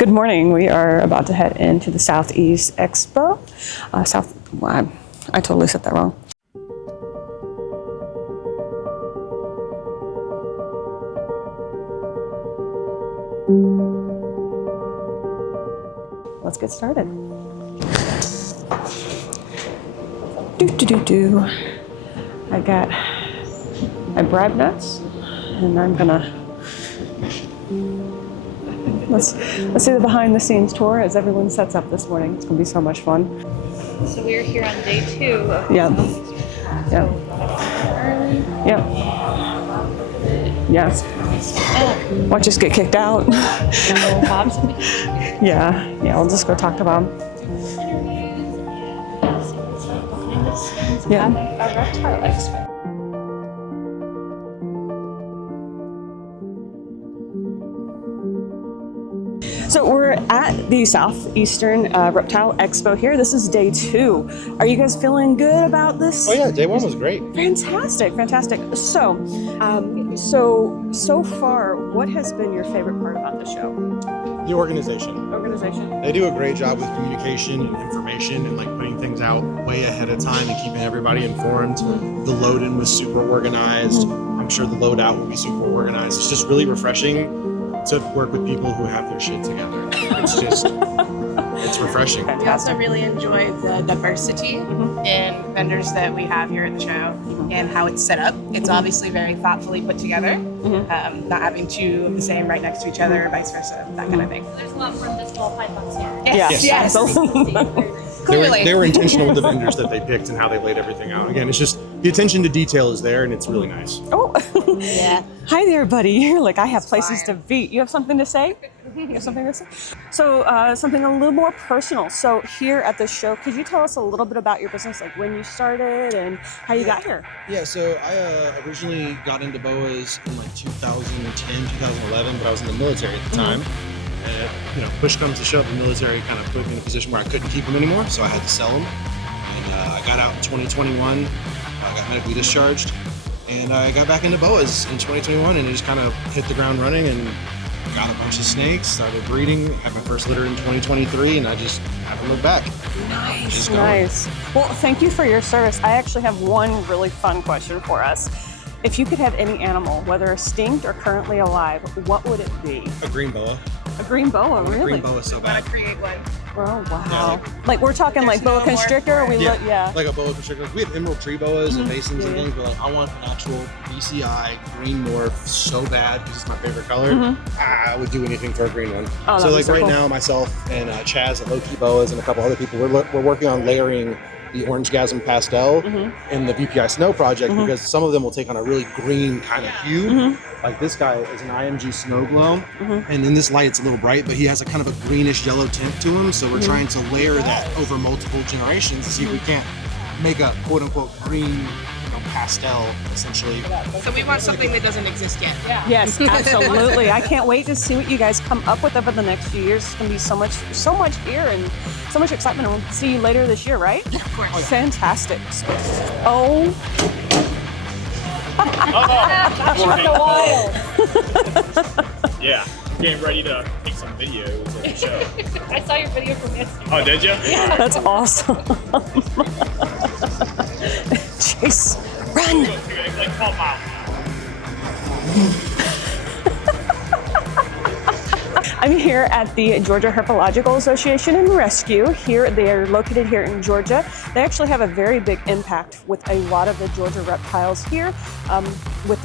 Good morning. We are about to head into the Southeast Expo. I totally said that wrong. Let's get started. I got my bribe nuts, and I'm gonna let's see the behind the scenes tour as everyone sets up this morning. It's gonna be so much fun. So we're here on day 2 of Yeah. Yeah. Yeah. Yeah. Watch us get kicked out. Yeah. I'll just go talk to Bob. Yeah. A reptile expo. So we're at the Southeastern Reptile Expo here. This is day 2. Are you guys feeling good about this? Oh yeah, day 1 was great. Fantastic. So far, what has been your favorite part about the show? The organization. They do a great job with communication and information and like putting things out way ahead of time and keeping everybody informed. The load-in was super organized. I'm sure the load-out will be super organized. It's just really refreshing to work with people who have their shit together. It's refreshing. We also really enjoy the diversity in vendors that we have here at the show and how it's set up. It's obviously very thoughtfully put together, not having two of the same right next to each other, or vice versa, that kind of thing. There's a lot more invisible pythons here. Yes. Clearly. They were intentional with the vendors that they picked and how they laid everything out. Again, it's just the attention to detail is there and it's really nice. Oh, Yeah. Hi there, buddy. You're like, I have places to be. You have something to say? So something a little more personal. So here at the show, could you tell us a little bit about your business, like when you started and how you got here? Yeah, so I originally got into boas in like 2010, 2011, but I was in the military at the time. And, push comes to shove, the military kind of put me in a position where I couldn't keep them anymore, so I had to sell them. And I got out in 2021, I got medically discharged, and I got back into boas in 2021 and it just kind of hit the ground running and got a bunch of snakes, started breeding, had my first litter in 2023, and I just haven't looked back. Nice. Well, thank you for your service. I actually have one really fun question for us. If you could have any animal, whether extinct or currently alive, what would it be? A green boa. A green boa, really? A green boa is so I want bad. to create one. Oh, wow. Yeah, like we're talking like boa no more constrictor? for it. Like a boa constrictor. We have emerald tree boas and basins and things, but like I want an actual BCI green morph so bad because it's my favorite color. I would do anything for a green one. Oh, so that'd be like so right cool. now, myself and Chaz at Low Key Boas and a couple other people, we're working on layering the Orange Gasm Pastel in the VPI Snow project because some of them will take on a really green kind of hue. Like this guy is an IMG Snow Glow, and in this light it's a little bright, but he has a kind of a greenish yellow tint to him. So we're trying to layer that over multiple generations to see if we can't make a quote unquote green pastel essentially. So we want something that doesn't exist yet. Yes, absolutely. I can't wait to see what you guys come up with over the next few years. It's going to be so much here and so much excitement. And we'll see you later this year, right? Of course. Fantastic. Oh. Yeah, getting ready to take some videos of the show. I saw your video from yesterday. Oh, did you? Yeah. That's awesome. Chase, run! Like, come out. I'm here at the Georgia Herpetological Association and Rescue. They are located here in Georgia. They actually have a very big impact with a lot of the Georgia reptiles here, with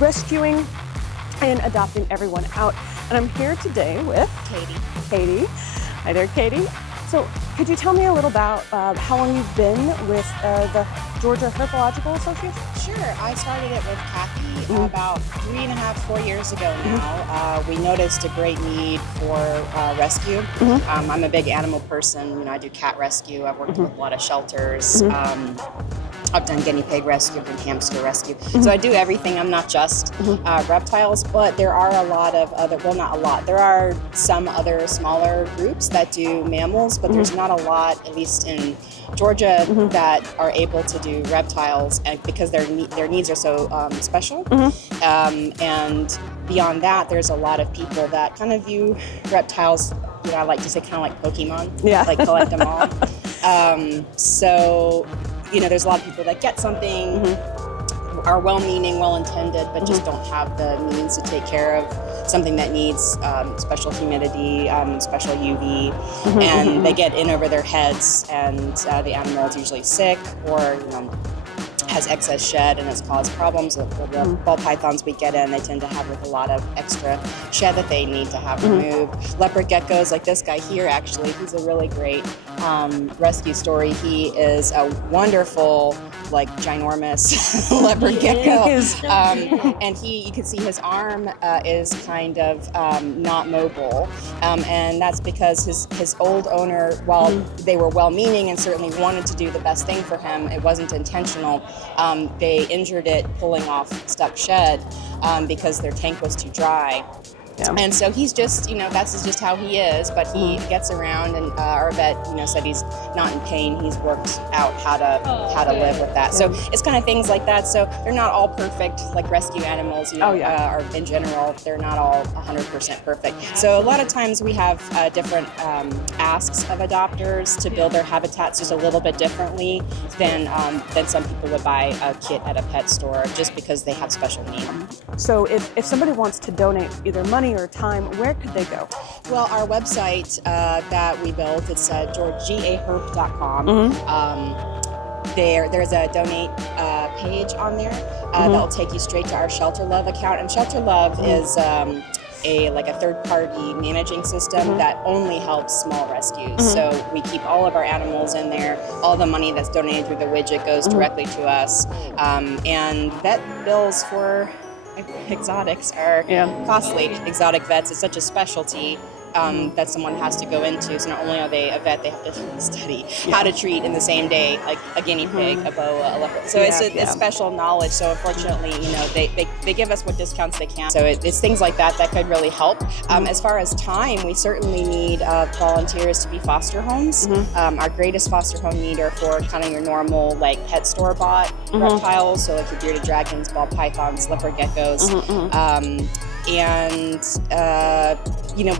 rescuing and adopting everyone out. And I'm here today with Katie. Hi there, Katie. So could you tell me a little about how long you've been with the Georgia Herpetological Association? Sure. I started it with Kathy about 3.5, 4 years ago now. We noticed a great need for rescue. I'm a big animal person. I do cat rescue. I've worked with a lot of shelters. I've done guinea pig rescue, I've done hamster rescue. So I do everything. I'm not just reptiles, but there are a lot of other, well, not a lot. There are some other smaller groups that do mammals, but there's not a lot, at least in Georgia, that are able to do reptiles, and because their needs are so special. And beyond that, there's a lot of people that kind of view reptiles, I like to say kind of like Pokemon, like collect them all. So, there's a lot of people that get something, are well-meaning, well-intended, but just don't have the means to take care of something that needs special humidity, special UV, and they get in over their heads, and the animal is usually sick or has excess shed, and it's caused problems. The ball pythons we get in, they tend to have a lot of extra shed that they need to have removed. Leopard geckos, like this guy here, actually, he's a really great rescue story. He is a wonderful, ginormous leopard gecko. And you can see his arm is kind of not mobile, and that's because his old owner, while they were well-meaning and certainly wanted to do the best thing for him, it wasn't intentional. They injured it pulling off stuck shed because their tank was too dry. And so he's just, that's just how he is, but he gets around, and our vet, said he's not in pain. He's worked out how to live with that. So it's kind of things like that. So they're not all perfect, like rescue animals, or in general, they're not all 100% perfect. So a lot of times we have different asks of adopters to build their habitats just a little bit differently than some people would buy a kit at a pet store just because they have special needs. So if somebody wants to donate either money or time, where could they go? Well, our website that we built, it's GHAR.com. There's a donate page on there that will take you straight to our Shelter Love account. And Shelter Love is a third-party managing system that only helps small rescues. So we keep all of our animals in there. All the money that's donated through the widget goes directly to us. And vet bills for exotics are costly. Exotic vets is such a specialty that someone has to go into. So not only are they a vet, they have to study how to treat in the same day, like a guinea pig, a boa, a leopard. So it's special knowledge. So unfortunately, they give us what discounts they can. So it's things like that could really help. As far as time, we certainly need volunteers to be foster homes. Our greatest foster home need are for kind of your normal pet store bought reptiles. So like your bearded dragons, ball pythons, leopard geckos.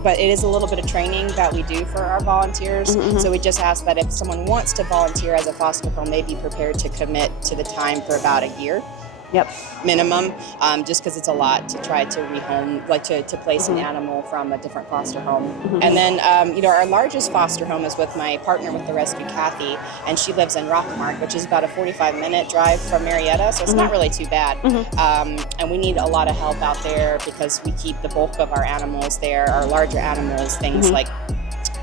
But it is a little bit of training that we do for our volunteers. So we just ask that if someone wants to volunteer as a foster home, they be prepared to commit to the time for about a year. Minimum, just because it's a lot to try to rehome, to place an animal from a different foster home. And then, our largest foster home is with my partner with the rescue, Kathy, and she lives in Rockmart, which is about a 45-minute drive from Marietta, so it's not really too bad. And we need a lot of help out there because we keep the bulk of our animals there, our larger animals, things like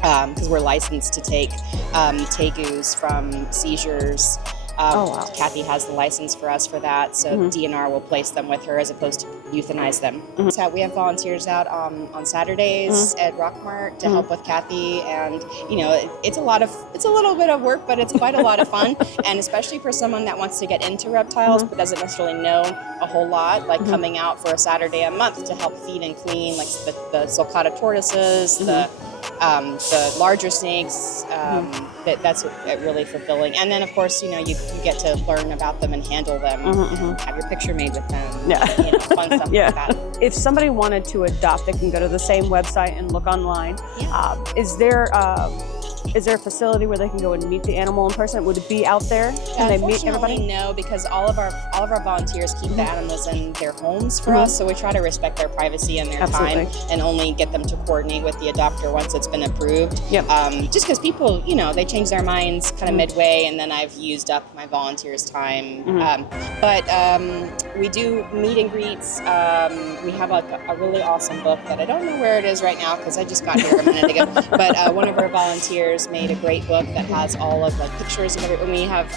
because we're licensed to take tegus from seizures. Kathy has the license for us for that, so DNR will place them with her as opposed to euthanize them. So we have volunteers out on Saturdays at Rockmart to help with Kathy, and it's a little bit of work, but it's quite a lot of fun, and especially for someone that wants to get into reptiles but doesn't necessarily know a whole lot, coming out for a Saturday a month to help feed and clean, the sulcata tortoises, the larger snakes, that's really fulfilling. And then, of course, you get to learn about them and handle them, have your picture made with them, fun stuff like that. If somebody wanted to adopt, they can go to the same website and look online. Is there a facility where they can go and meet the animal in person? Would it be out there? Can they meet everybody? No, because all of our volunteers keep the animals in their homes for us, so we try to respect their privacy and their time, and only get them to coordinate with the adopter once it's been approved. Just because people, they change their minds kind of midway, and then I've used up my volunteers' time. But we do meet and greets. We have a really awesome book that I don't know where it is right now because I just got here a minute ago. But one of our volunteers made a great book that has all of pictures of everyone. We have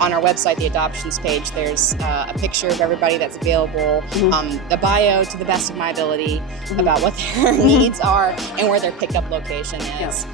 on our website, the adoptions page, there's a picture of everybody that's available, the bio to the best of my ability about what their needs are and where their pickup location is.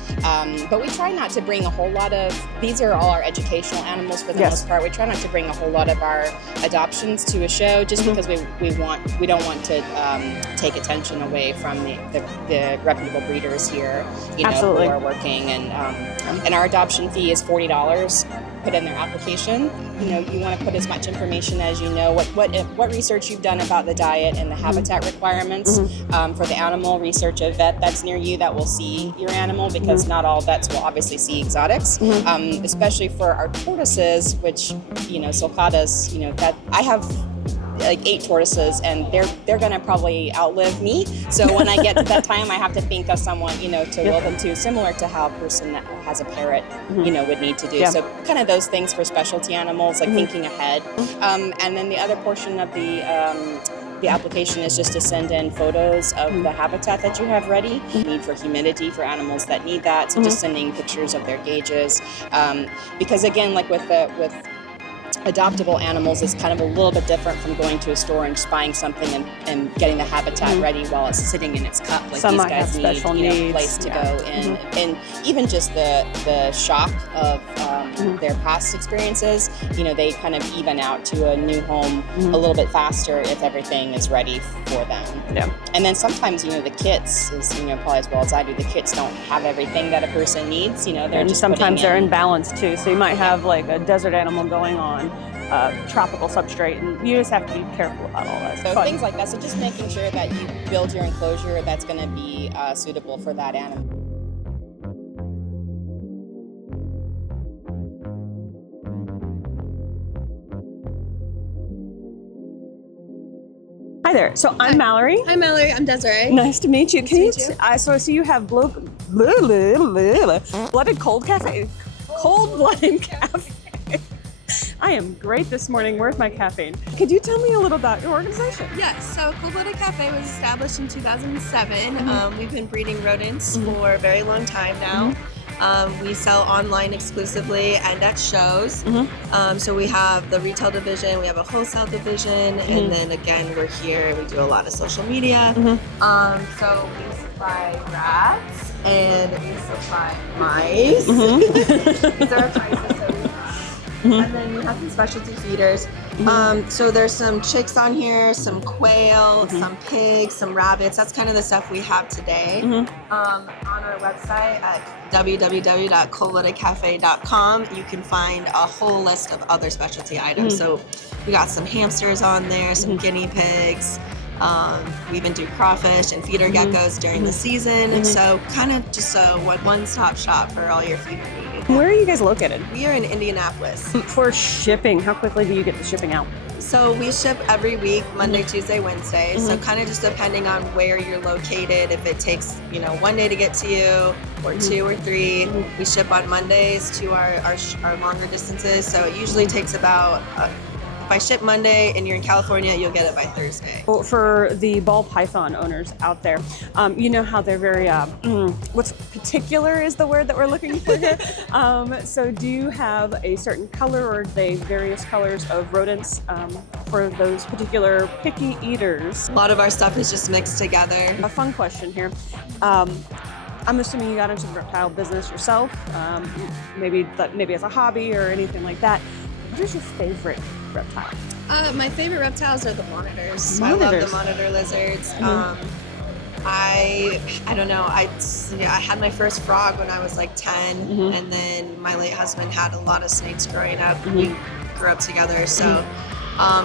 But we try not to bring a whole lot of, these are all our educational animals for the most part. We try not to bring a whole lot of our adoptions to a show just because we don't want to take attention away from the reputable breeders here, who are working. And our adoption fee is $40 put in their application. You want to put as much information as you know, what research you've done about the diet and the habitat requirements for the animal. Research a vet that's near you that will see your animal, because not all vets will obviously see exotics, especially for our tortoises, which, sulcatas, that I have like 8 tortoises, and they're gonna probably outlive me. So when I get to that time, I have to think of someone, to will them to, similar to how a person that has a parrot, would need to do. So kind of those things for specialty animals, like thinking ahead. And then the other portion of the application is just to send in photos of the habitat that you have ready. Need for humidity for animals that need that. So just sending pictures of their gauges, because again, like with adoptable animals, is kind of a little bit different from going to a store and just buying something and getting the habitat ready while it's sitting in its cup. Like, Some these might have guys special need, needs. place to go in, and even just the shock of their past experiences. They kind of even out to a new home a little bit faster if everything is ready for them. Yeah. And then sometimes, the kits, is, probably as well as I do, the kits don't have everything that a person needs. They're And just sometimes they're putting in balance too. So you might have like a desert animal going on tropical substrate, and you just have to be careful about all that. So things like that. So just making sure that you build your enclosure that's going to be suitable for that animal. Hi there. So I'm Mallory. Hi, Mallory. I'm Desiree. Nice to meet you. Nice to meet you. So I see you have blooded cold cafe. Cold-blooded cafe. I am great this morning. Where's my caffeine? Could you tell me a little about your organization? Yes, so Cold Blooded Cafe was established in 2007. We've been breeding rodents for a very long time now. We sell online exclusively and at shows. So we have the retail division, we have a wholesale division, and then again, we're here and we do a lot of social media. So we supply rats and we supply mice. These are our prices. And then we have some specialty feeders. So there's some chicks on here, some quail, some pigs, some rabbits. That's kind of the stuff we have today. On our website at www.coldbloodedcafe.com, you can find a whole list of other specialty items. So we got some hamsters on there, some guinea pigs. We even do crawfish and feeder geckos during the season. So kind of just a one-stop shop for all your feeder needs. Where are you guys located? We are in Indianapolis. For shipping, how quickly do you get the shipping out? So we ship every week, Monday, Tuesday, Wednesday. So kind of just depending on where you're located, if it takes, 1 day to get to you or 2 or 3. We ship on Mondays to our longer distances. So it usually takes about, if I ship Monday and you're in California, you'll get it by Thursday. Well, for the ball python owners out there, you know how they're very, what's particular is the word that we're looking for here. So do you have a certain color, or are they various colors of rodents for those particular picky eaters? A lot of our stuff is just mixed together. A fun question here. I'm assuming you got into the reptile business yourself, maybe as a hobby or anything like that. What is your favorite reptile? My favorite reptiles are the monitors. Monitors. I love the monitor lizards. I don't know. I had my first frog when I was like 10, and then my late husband had a lot of snakes growing up. We grew up together, so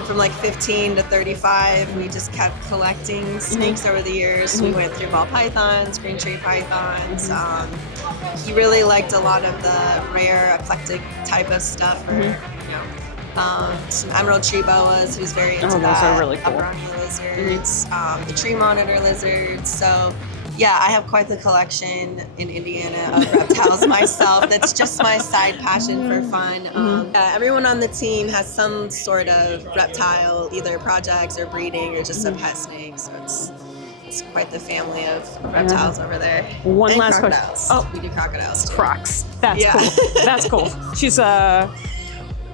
from like 15 to 35, we just kept collecting snakes over the years. We went through ball pythons, green tree pythons. He really liked a lot of the rare, eclectic type of stuff, or some emerald tree boas. He was very into that. Those are really cool. Brownie lizards, the tree monitor lizards. So yeah, I have quite the collection in Indiana of reptiles myself. That's just my side passion for fun. Everyone on the team has some sort of reptile, either projects or breeding or just a pet snake. So it's quite the family of reptiles over there. One And last question. crocodiles. Oh, We do crocodiles too. Crocs. That's Yeah. cool. That's cool.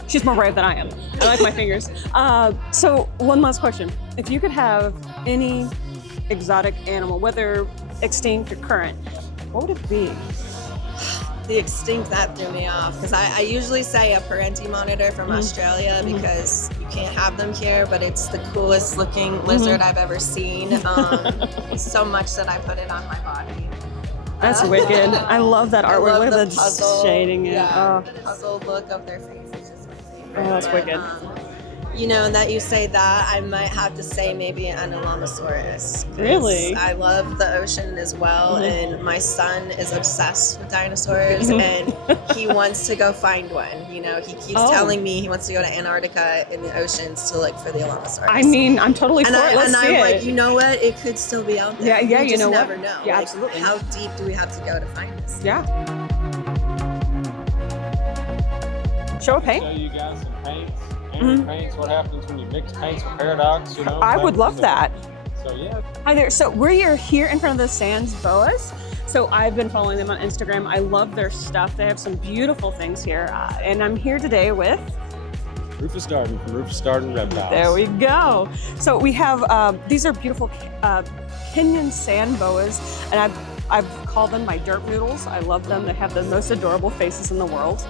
She's more brave than I am. I like my fingers. So one last question. If you could have any exotic animal, whether extinct or current, what would it be? The extinct, that threw me off, because I usually say a parenti monitor from Australia because you can't have them here, but it's the coolest looking lizard I've ever seen. So much that I put it on my body. That's wicked. I love that I artwork. love Look at the the puzzle. shading. Yeah, Oh. the puzzle look of their face is just my favorite. Oh, that's wicked. You know, that you say that, I might have to say maybe an Ankylosaurus. 'Cause Really? I love the ocean as well, and my son is obsessed with dinosaurs, and he wants to go find one. You know, he keeps telling me he wants to go to Antarctica in the oceans to look for the Ankylosaurus. I mean, I'm totally for it. Let's see I'm it. like, you know what? It could still be out there. Yeah, We you just know what? never know. Yeah, Like, absolutely. How deep do we have to go to find this? Yeah. Show a paint. Show you guys some paints. Paints. What happens when you mix paints with paradox? You know. I would love that. So yeah. Hi there. So we're here in front of the Sands Boas. So I've been following them on Instagram. I love their stuff. They have some beautiful things here. And I'm here today with... Rufus Darden from Rufus Darden Reptiles. There we go. So we have, these are beautiful Kenyan sand boas. And I've called them my dirt noodles. I love them. They have the most adorable faces in the world.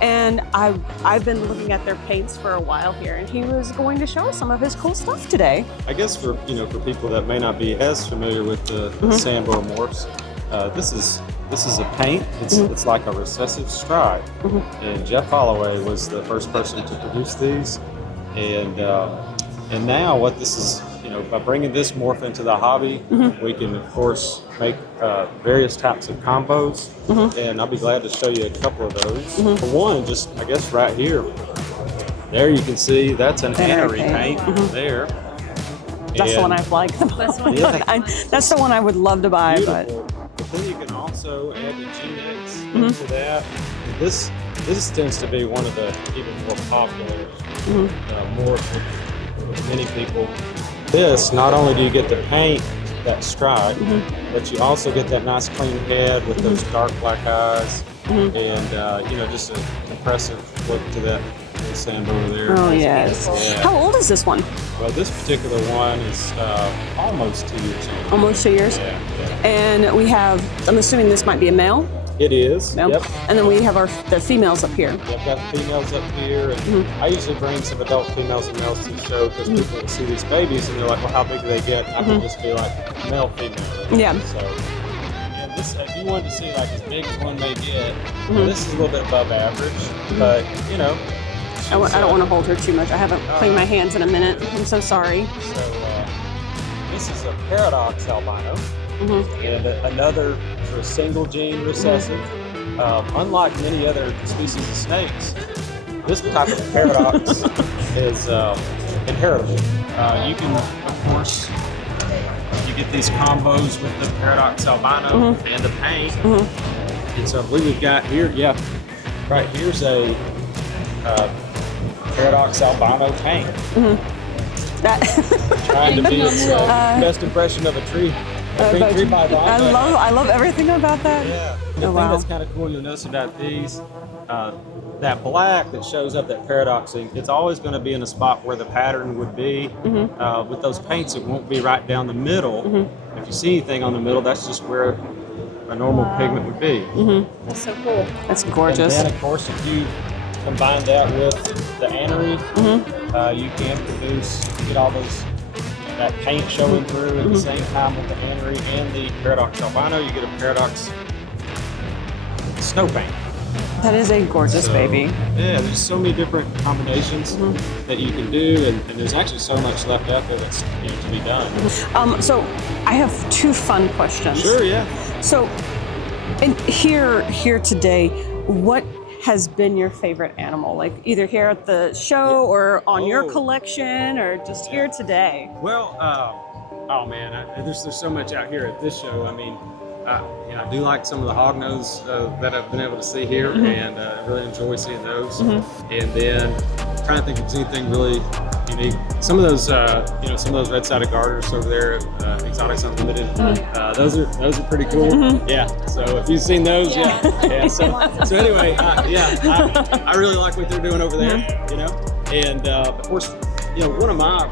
And I've been looking at their paints for a while here, and he was going to show us some of his cool stuff today. I guess for people that may not be as familiar with the sand boa morphs, this is a paint. It's like a recessive stripe. And Jeff Holloway was the first person to produce these. And now what this is, by bringing this morph into the hobby, we can of course make various types of combos. And I'll be glad to show you a couple of those. For one, just I guess right here, there you can see that's an annery paint there. That's the one I've liked. That's the one I would love to buy. Beautiful. But then you can also add the GX into that. This tends to be one of the even more popular morphs with many people. This, not only do you get the paint, that stripe, but you also get that nice clean head with those dark black eyes, and just an impressive look to that sand over there. Oh yes. Yeah. How old is this one? Well, this particular one is almost 2 years old. Almost 2 years. Yeah. And we have, I'm assuming this might be a male. It is. Male. Yep. And then we have the females up here. I've got the females up here, and I usually bring some adult females and males to the show because people will see these babies and they're like, well, how big do they get? I can just be like, male, female. Yeah. So, yeah, this, if you wanted to see like as big as one may get, this is a little bit above average, but I don't want to hold her too much. I haven't cleaned my hands in a minute. I'm so sorry. So this is a paradox albino, and another sort of single gene recessive. Unlike many other species of snakes, this type of paradox is inheritable. You can, of course, you get these combos with the paradox albino and the paint. And so we've got here, right here's a paradox albino paint. Trying to be its best impression of a tree. Tree python. I love everything about that. Yeah. The thing that's kind of cool you'll notice about these, that black that shows up, that paradoxing, it's always going to be in a spot where the pattern would be. With those paints, it won't be right down the middle. If you see anything on the middle, that's just where a normal pigment would be. That's so cool. That's gorgeous. And then, of course, if you combine that with the annery, you can produce, get all that paint showing through at the same time with the annery and the paradox albino. You get a paradox snow paint. That is a gorgeous baby. Yeah, there's so many different combinations that you can do, and there's actually so much left out there that's to be done. So I have two fun questions. Sure, yeah. So, here today, what has been your favorite animal? Like either here at the show or on your collection, or just here today? Well, oh man, there's so much out here at this show. I mean, I do like some of the hognose that I've been able to see here, and I really enjoy seeing those. And then trying to think if there's anything really unique. Some of those, some of those red-sided garters over there, Exotics Unlimited. Those are pretty cool. Yeah. So if you've seen those, yeah. So anyway, I really like what they're doing over there. And of course, one of my,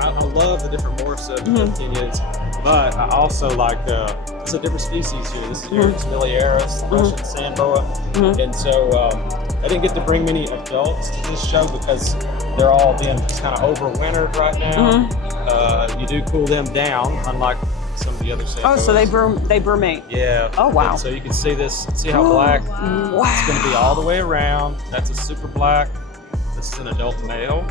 I love the different morphs of Kenyans, but I also like it's a different species here. This is Eryx miliaris, Russian sand boa, and so I didn't get to bring many adults to this show because they're all being just kind of overwintered right now. You do cool them down, unlike some of the other sand Oh, so they boas. brumate. Yeah. Oh, wow. And so you can see this. See how black? Wow. It's going to be all the way around. That's a super black. This is an adult male.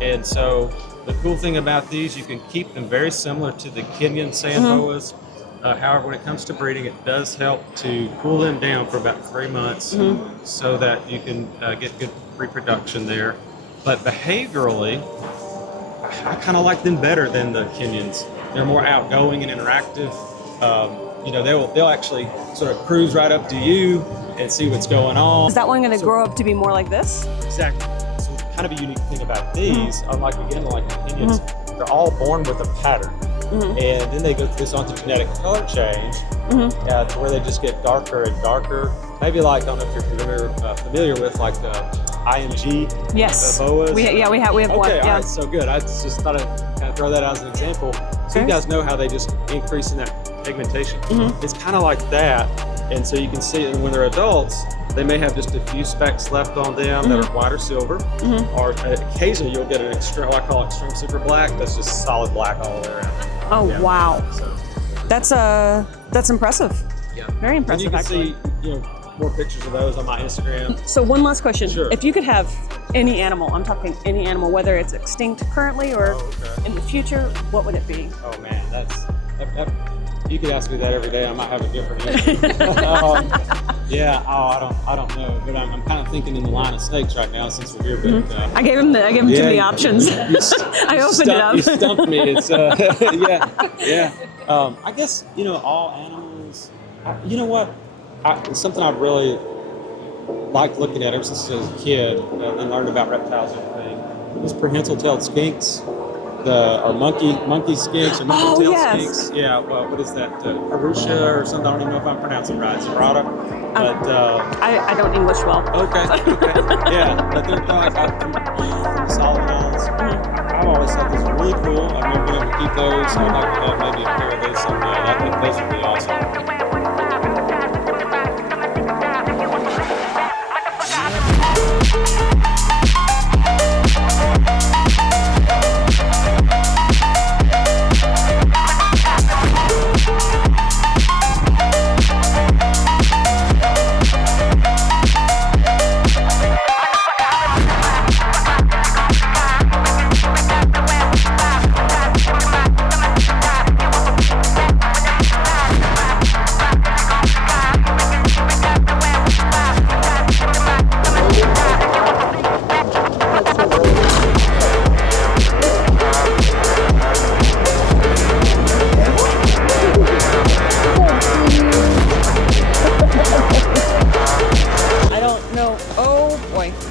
And so the cool thing about these, you can keep them very similar to the Kenyan sand boas. However, when it comes to breeding, it does help to cool them down for about 3 months so that you can get good reproduction there. But behaviorally, I kind of like them better than the Kenyans. They're more outgoing and interactive. You know, they'll actually sort of cruise right up to you and see what's going on. Is that one going to grow up to be more like this? Exactly. So kind of a unique thing about these, unlike again like the Kenyans, they're all born with a pattern. And then they go through this ontogenetic color change to where they just get darker and darker. Maybe like, I don't know if you're familiar with like the IMG boas. We have one. Okay, Yeah. all right, so good. I just thought I'd kind of throw that out as an example. So you guys know how they just increase in that pigmentation. It's kind of like that. And so you can see when they're adults, they may have just a few specks left on them that are white or silver. Or occasionally you'll get an extreme, what I call extreme super black, that's just solid black all the way around. Oh, Yeah. wow. So, That's impressive. yeah. Very And impressive, you can actually. see, you know, more pictures of those on my Instagram. So one last question. Sure. If you could have any animal, I'm talking any animal, whether it's extinct currently or in the future, what would it be? Oh man, you could ask me that every day. I might have a different answer. I don't know, but I'm kind of thinking in the line of snakes right now since we're here. But I gave him too many options. I opened it up. You stumped me. It's I guess all animals. You know what? It's something I've really liked looking at ever since I was a kid and learned about reptiles and everything. These prehensile-tailed skinks, or monkey skinks, or monkey-tailed skinks. Yeah. Well, what is that? Parusha or something? I don't even know if I'm pronouncing it right. Zerata. But I don't English well. Okay. Yeah, but they're like solid ones. I've always thought those are really cool. I've never been able to keep those, so I'd like to have maybe a pair of those someday. I think those would be awesome.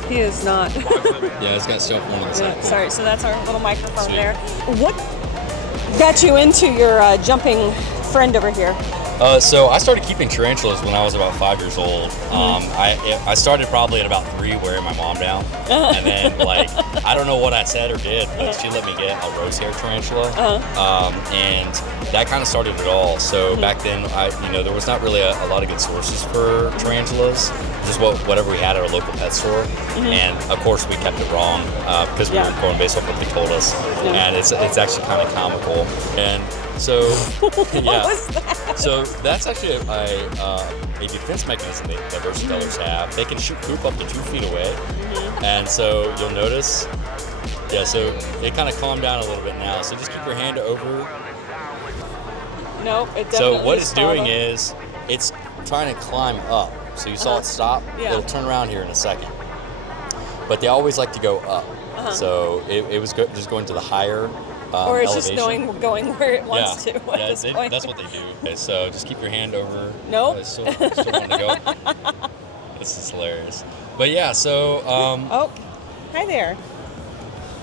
He is not. Yeah, it's got cell phone on the side. Sorry, so that's our little microphone there. What got you into your jumping friend over here? So I started keeping tarantulas when I was about 5 years old. I started probably at about 3 wearing my mom down. And then I don't know what I said or did, but she let me get a rose hair tarantula. And that kind of started it all. So back then, there was not really a lot of good sources for tarantulas. Just whatever we had at our local pet store. And of course we kept it wrong because we were going based off what they told us. And it's actually kind of comical. And so, yeah. What was that? So that's actually a defense mechanism that versatillers have. They can shoot poop up to 2 feet away. And so you'll notice, so they kind of calm down a little bit now. So just keep your hand over. No, it definitely. So what it's doing is it's trying to climb up. So you saw it stop. It'll turn around here in a second. But they always like to go up. So it was just going to the higher or it's elevation. just going where it wants to at this point. That's what they do. Okay, so just keep your hand over. Nope. I still want to go. This is hilarious. But yeah, so oh, hi there.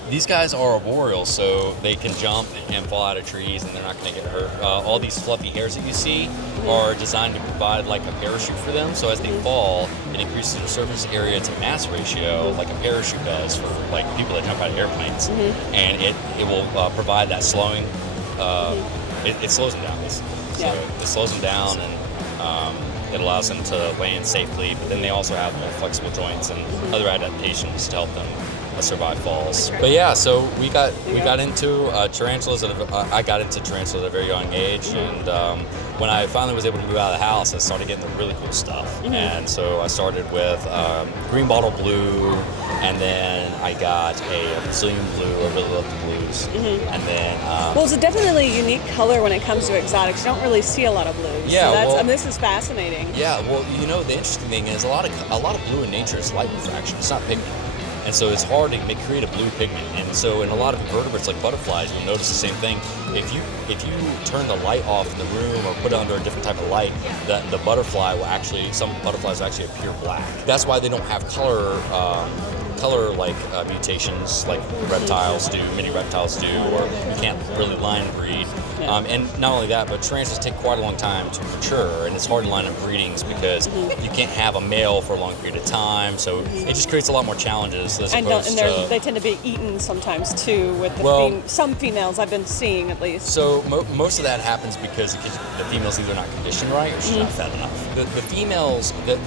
These guys are arboreal, so they can jump and fall out of trees, and they're not going to get hurt. All these fluffy hairs that you see are designed to provide like a parachute for them. So as they fall, it increases their surface area to mass ratio, like a parachute does for like people that jump out of airplanes. And it will provide that slowing. It slows them down, basically. So it slows them down, and it allows them to land safely. But then they also have more flexible joints and other adaptations to help them survive falls. But yeah, so we got into tarantulas. I got into tarantulas at a very young age, and when I finally was able to move out of the house, I started getting the really cool stuff. And so I started with green bottle blue, and then I got a Brazilian blue. I really love the blues. And then well, it's a definitely unique color when it comes to exotics. You don't really see a lot of blues. Yeah, so that's, well, and this is fascinating. Yeah, well, you know, the interesting thing is a lot of blue in nature is light refraction. It's not pigment. And so it's hard to create a blue pigment. And so in a lot of invertebrates like butterflies, you'll notice the same thing. If you turn the light off in the room or put it under a different type of light, the butterfly will actually, some butterflies will actually appear black. That's why they don't have color mutations like reptiles do, many reptiles do, or you can't really line breed. And not only that, but tarantulas take quite a long time to mature, and it's hard to line up breedings because you can't have a male for a long period of time. So it just creates a lot more challenges. They tend to be eaten sometimes too with the some females I've been seeing at least. So most of that happens because the female's either not conditioned right or she's not fed enough. The females, the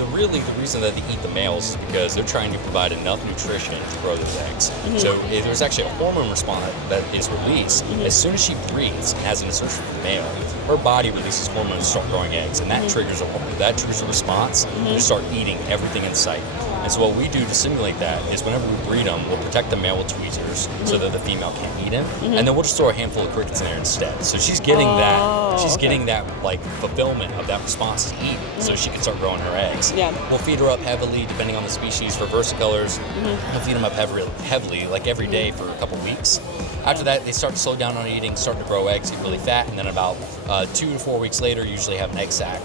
reason that they eat the males is because they're trying to provide enough nutrition to grow those eggs. So there's actually a hormone response that is released as soon as she breeds and has an insertion from the male. Her body releases hormones to start growing eggs, and that triggers a response to start eating everything in sight. And so what we do to simulate that is whenever we breed them, we'll protect the male with tweezers so that the female can't eat him, and then we'll just throw a handful of crickets in there instead. So she's getting getting that like fulfillment of that response to eat, so she can start growing her eggs. We'll feed her up heavily, depending on the species. For versicolors, we'll feed them up heavily, like every day for a couple weeks. After that, they start to slow down on eating, start to grow eggs, get really fat, and then about 2 to 4 weeks later, usually have an egg sac.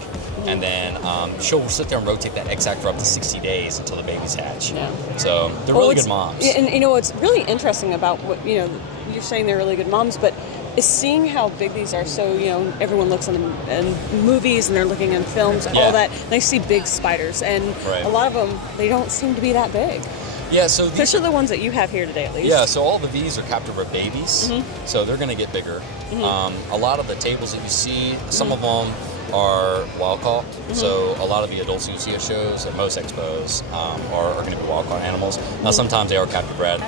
And then she'll sit there and rotate that egg sac for up to 60 days until the babies hatch. So they're really good moms. And you know what's really interesting about what you're saying they're really good moms, but is seeing how big these are. So everyone looks in movies and they're looking in films and all that. And they see big spiders, and a lot of them they don't seem to be that big. Yeah, so especially the ones that you have here today, at least. Yeah, so all the V's are captivate babies, so they're going to get bigger. A lot of the tables that you see, some of them are wild caught. So a lot of the adults you see at shows at most expos are going to be wild caught animals. Now sometimes they are captive bred.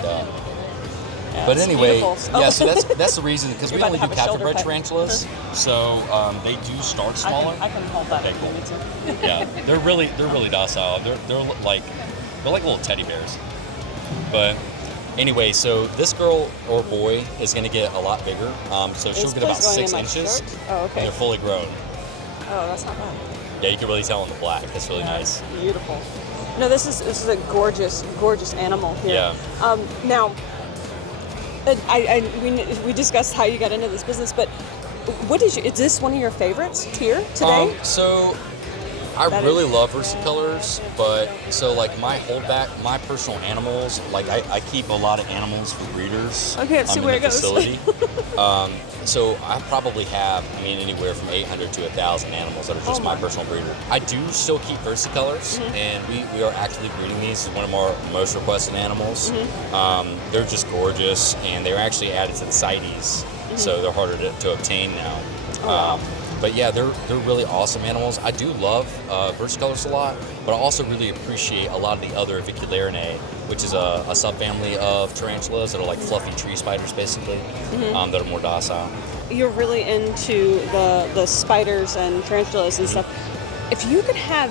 But anyway, so that's the reason, because we only do captive bred tarantulas. So they do start smaller. I can hold that. Okay, cool. Yeah, they're really docile. They're like little teddy bears. But anyway, so this girl or boy is going to get a lot bigger. So she'll get about 6 inches. Oh, okay. And they're fully grown. Oh, that's not bad. Yeah, you can really tell in the black. That's really nice. Beautiful. No, this is a gorgeous animal here. Yeah. Now, we discussed how you got into this business, but is this one of your favorites here today? So I really love versicolors, but so like my holdback, my personal animals, like I keep a lot of animals for breeders. Okay, let's see where it goes. Facility. So I probably have, anywhere from 800 to 1,000 animals that are just my personal breeder. I do still keep versicolors, and we are actively breeding these. It's one of our most requested animals. They're just gorgeous, and they're actually added to the CITES, so they're harder to obtain now. But yeah, they're really awesome animals. I do love versicolors a lot, but I also really appreciate a lot of the other Avicularinae, which is a subfamily of tarantulas that are like fluffy tree spiders, basically, that are more docile. You're really into the spiders and tarantulas and stuff. If you could have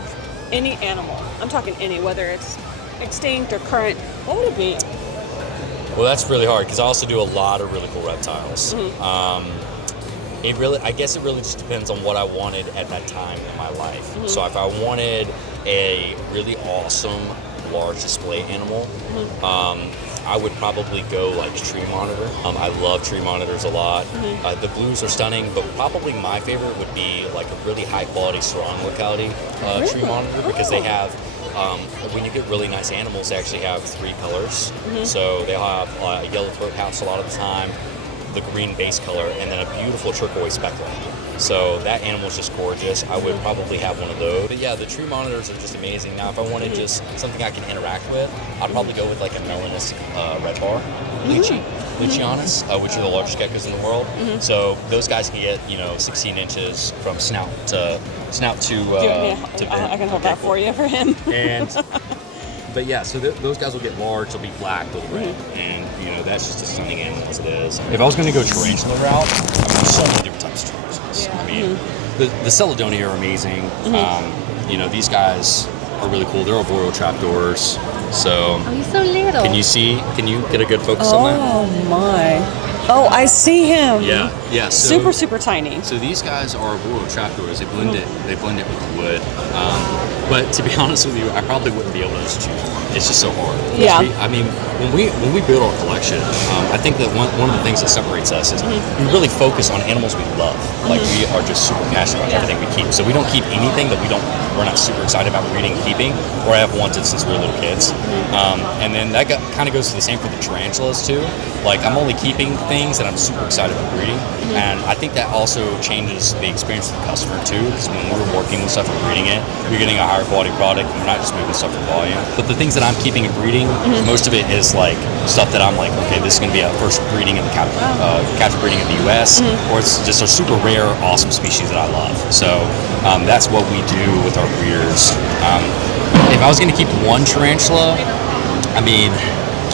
any animal, I'm talking any, whether it's extinct or current, what would it be? Well, that's really hard because I also do a lot of really cool reptiles. I guess it really just depends on what I wanted at that time in my life. So if I wanted a really awesome, large display animal, I would probably go like tree monitor. I love tree monitors a lot. The blues are stunning, but probably my favorite would be like a really high quality, strong locality tree monitor, because they have, when you get really nice animals, they actually have 3 colors. So they'll have a yellow throat house a lot of the time, the green base color, and then a beautiful turquoise speckle. So that animal's just gorgeous. I would probably have one of those. But yeah, the tree monitors are just amazing. Now, if I wanted just something I can interact with, I'd probably go with like a melanistic red bar, Leachianus, which are the largest geckos in the world. So those guys can get 16 inches from snout to I can hold that for you for him. And But yeah, so those guys will get large. They'll be black, they'll be red, and you know that's just a stunning animal as it is. If I was going to go tarantula route, I mean, there's so many different types of tarantulas. I mean, the Celedonia are amazing. You know, these guys are really cool. They're arboreal trapdoors. So, Oh, he's so little. can you see? Can you get a good focus on that? Oh my. Oh, I see him. Yeah, yeah. So, Super tiny. So these guys are arboreal trapdoors. They blend it. They blend it with wood. But to be honest with you, I probably wouldn't be able to just choose one. It's just so hard. Yeah. I mean, when we build our collection, I think that one of the things that separates us is we really focus on animals we love. Like we are just super passionate about everything we keep. So we don't keep anything that we're not super excited about breeding and keeping, or have wanted since we were little kids. And then that kind of goes to the same for the tarantulas too. Like I'm only keeping things that I'm super excited about breeding, and I think that also changes the experience for the customer too. Because when we're working with stuff and breeding it, we're getting a higher quality product, and we're not just moving stuff for volume. But the things that I'm keeping and breeding, most of it is like stuff that I'm like, okay, this is going to be a first breeding in the captive breeding in the U.S., or it's just a super rare, awesome species that I love. So that's what we do with our breeders. If I was going to keep one tarantula, I mean,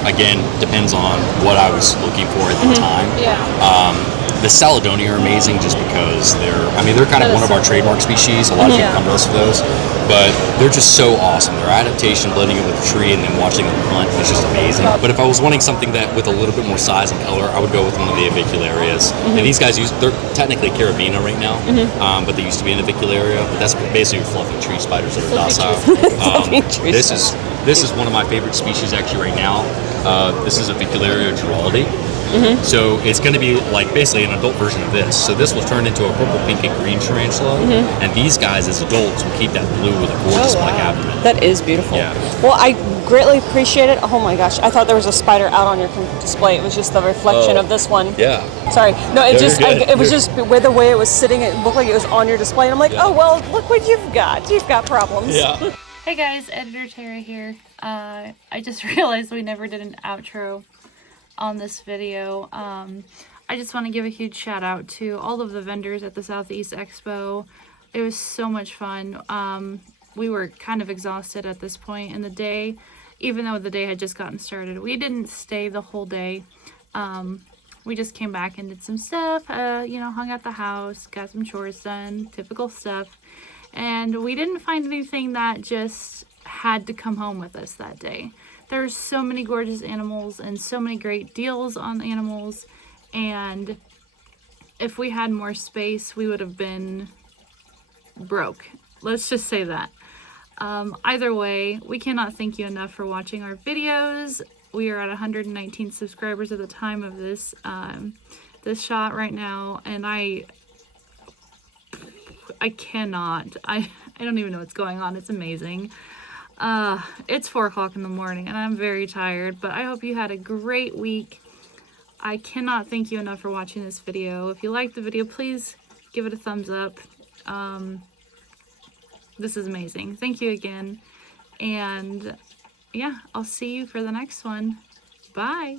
again, depends on what I was looking for at the time. The Celedonia are amazing just because they're kind of one of our trademark species. A lot of people come to us for those, but they're just so awesome. Their adaptation, blending it with the tree and then watching them hunt is just amazing. But if I was wanting something that with a little bit more size and color, I would go with one of the avicularias. And these guys they're technically carabiner right now, but they used to be an avicularia. But that's basically fluffy tree spiders that are docile. This is one of my favorite species actually right now. This is Avicularia giraldi. So it's going to be like basically an adult version of this. So this will turn into a purple, pink, and green tarantula. And these guys, as adults, will keep that blue with a gorgeous black abdomen. That is beautiful. Yeah. Well, I greatly appreciate it. Oh my gosh, I thought there was a spider out on your display. It was just the reflection of this one. Yeah. Sorry. No, it you're was just with the way it was sitting. It looked like it was on your display. And I'm like, oh well, look what you've got. You've got problems. Yeah. Hey guys, Editor Tara here. I just realized we never did an outro on this video. I just want to give a huge shout out to all of the vendors at the Southeast Expo. It was so much fun. We were kind of exhausted at this point in the day, even though the day had just gotten started. We didn't stay the whole day. We just came back and did some stuff, hung out the house, got some chores done, typical stuff. And we didn't find anything that just had to come home with us that day. There's so many gorgeous animals and so many great deals on animals, and if we had more space, we would have been broke. Let's just say that. Either way, we cannot thank you enough for watching our videos. We are at 119 subscribers at the time of this shot right now, and I cannot. I don't even know what's going on. It's amazing. It's 4 o'clock in the morning and I'm very tired, but I hope you had a great week. I cannot thank you enough for watching this video. If you liked the video, please give it a thumbs up. This is amazing. Thank you again. And yeah, I'll see you for the next one. Bye.